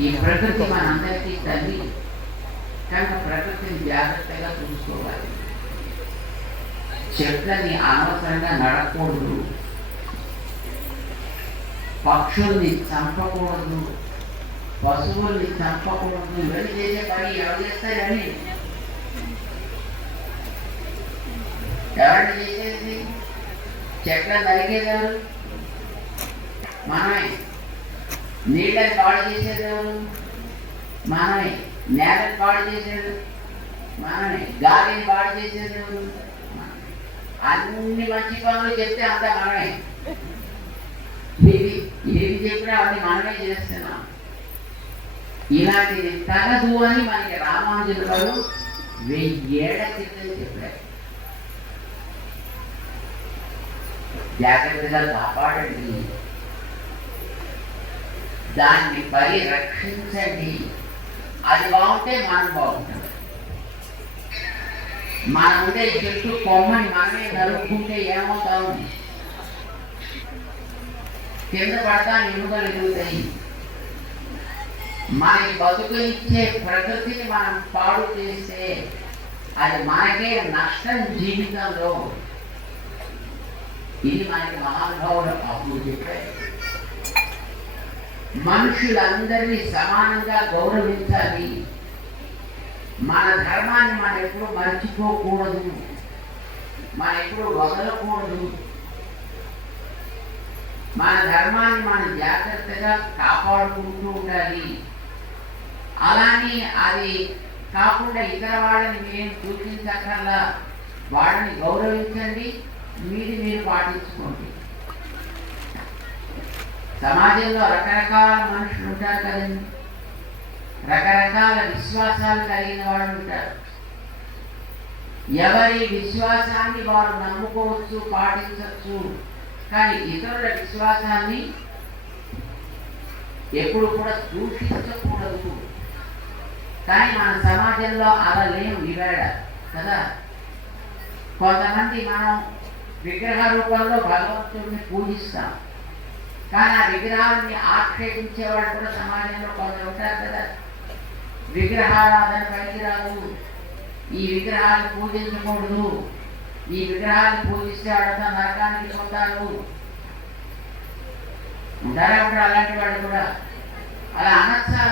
ఈ ప్రకృతి మనందరికీ తల్లి కనుక ప్రకృతిని జాగ్రత్తగా చూసుకోవాలి చెట్లని అనవసరంగా నడకూడదు పక్షుల్ని చంపకూడదు పశువుల్ని చంపకూడదు ఇవన్నీ చేసే పని ఎవరు చేస్తారని ఎవరిని చేసేది చెట్లను నరికేదారు మనమే నీళ్ళని పాడు చేసేది ఎవరు? మనమే నేలని పాడు చేసేది మనమే గాలిని పాడు చేసేది ఎవరు? అన్ని మంచి పనులు చెప్తే అంత మనమే ఇది ఏది చెప్పినా అవన్నీ మనమే చేస్తున్నాం. ఇలాంటిది తగదు అని మనకి రామానుజులు గారు వెయ్యేళ్ళ క్రితం చెప్పారు. జాగ్రత్తగా కాపాడండి. దాన్ని పరిరక్షించండి అది బాగుంటే మనం బాగుంటుంది మనం ఉండే చెట్టు కొమ్మని మనమే నలుపుకుంటే ఏమవుతాము కింద పడతా ఎముకలు ఎదుగుతాయి మన బతుకు ఇచ్చే ప్రకృతిని మనం పాడు చేస్తే అది మనకే నష్టం జీవితంలో. ఇది మనకి మహానుభావుడు అప్పుడు చెప్పారు మనుషులందరినీ సమానంగా గౌరవించాలి. మన ధర్మాన్ని మనం ఎప్పుడు మర్చిపోకూడదు. మనం ఎప్పుడు వదలకూడదు. మన ధర్మాన్ని మనం జాగ్రత్తగా కాపాడుకుంటూ ఉండాలి. అలానే అది కాకుండా ఇతర వాళ్ళని మేము సూచించక్కర్లా. వాళ్ళని గౌరవించండి. మీరు మీరు పాటించుకోండి. సమాజంలో రకరకాల మనుషులు ఉంటారు కదండి. రకరకాల విశ్వాసాలు కలిగిన వాళ్ళు ఉంటారు. ఎవరి విశ్వాసాన్ని వారు నమ్ముకోవచ్చు పాటించవచ్చు కానీ ఇతరుల విశ్వాసాన్ని ఎప్పుడు కూడా దూషించకూడదు. కానీ మన సమాజంలో అలా లేవు ఇవాడ కదా? కొంతమంది మనం విగ్రహ రూపంలో భగవంతుడిని పూజిస్తాం. కానీ ఆ విగ్రహాన్ని ఆక్షేపించే వాళ్ళు కూడా సమాజంలో కొందరు ఉంటారు కదా. విగ్రహారాధన పనికిరాదు ఈ విగ్రహాలు పూజించకూడదు. ఈ విగ్రహాలు పూజిస్తే వాళ్ళతో నరకానికి పోతారు ఉంటారా ఉంటారు అలాంటి వాళ్ళు కూడా. అలా అనొచ్చా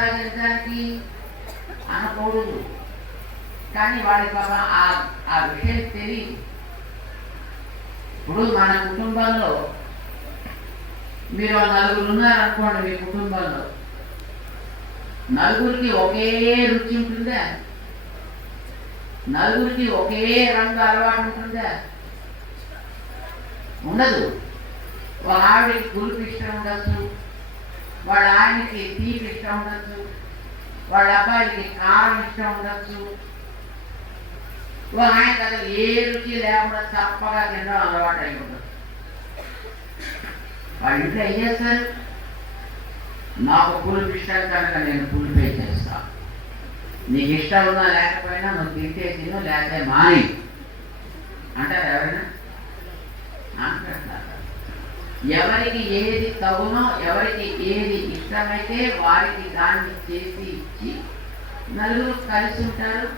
అనకూడదు. కానీ వాడి పాప ఆ ఆ విషయం తెలియదు ఇప్పుడు మన కుటుంబంలో మీరు ఓ నలుగురు ఉన్నారనుకోండి మీ కుటుంబంలో. నలుగురికి ఒకే రుచి ఉంటుందా? నలుగురికి ఒకే రంగు అలవాటు ఉంటుందా? ఉండదు. వాళ్ళ ఆవిడకి పులుపు ఇష్టం ఉండొచ్చు. వాళ్ళ ఆయనకి తీపి ఇష్టం ఉండొచ్చు. వాళ్ళ అబ్బాయికి కారం ఇష్టం ఉండొచ్చు. వాళ్ళ ఆయన కదా ఏ రుచి లేకుండా తప్పగా తినడం అలవాటు అయి ఉండదు వాళ్ళ ఇంట్లో ఏం చేస్తారు? నాకు పులుపు ఇష్టం కనుక నేను పులిపే చేస్తా. నీకు ఇష్టం ఉన్నా లేకపోయినా నువ్వు తింటే తిను లేకపోతే మాని అంటారు ఎవరైనా? అంటారు ఎవరికి ఏది తగునో ఎవరికి ఏది ఇష్టమైతే వారికి దాన్ని చేసి ఇచ్చి నలుగురు కలిసి ఉంటారు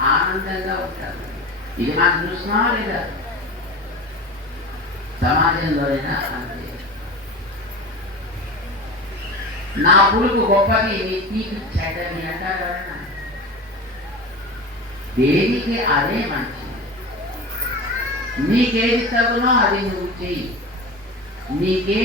ఆనందంగా ఉంటారు. ఇది మనం చూస్తున్నావా లేదా? సమాజంలోనైనా అంతే. నా పులుపు గొప్పది నీ తీపి చెడ్డని అంటారు ఎవరైనా దేనికి అదే మంచిది నీకేది తగునో అది నువ్వు చెయ్యి నీకే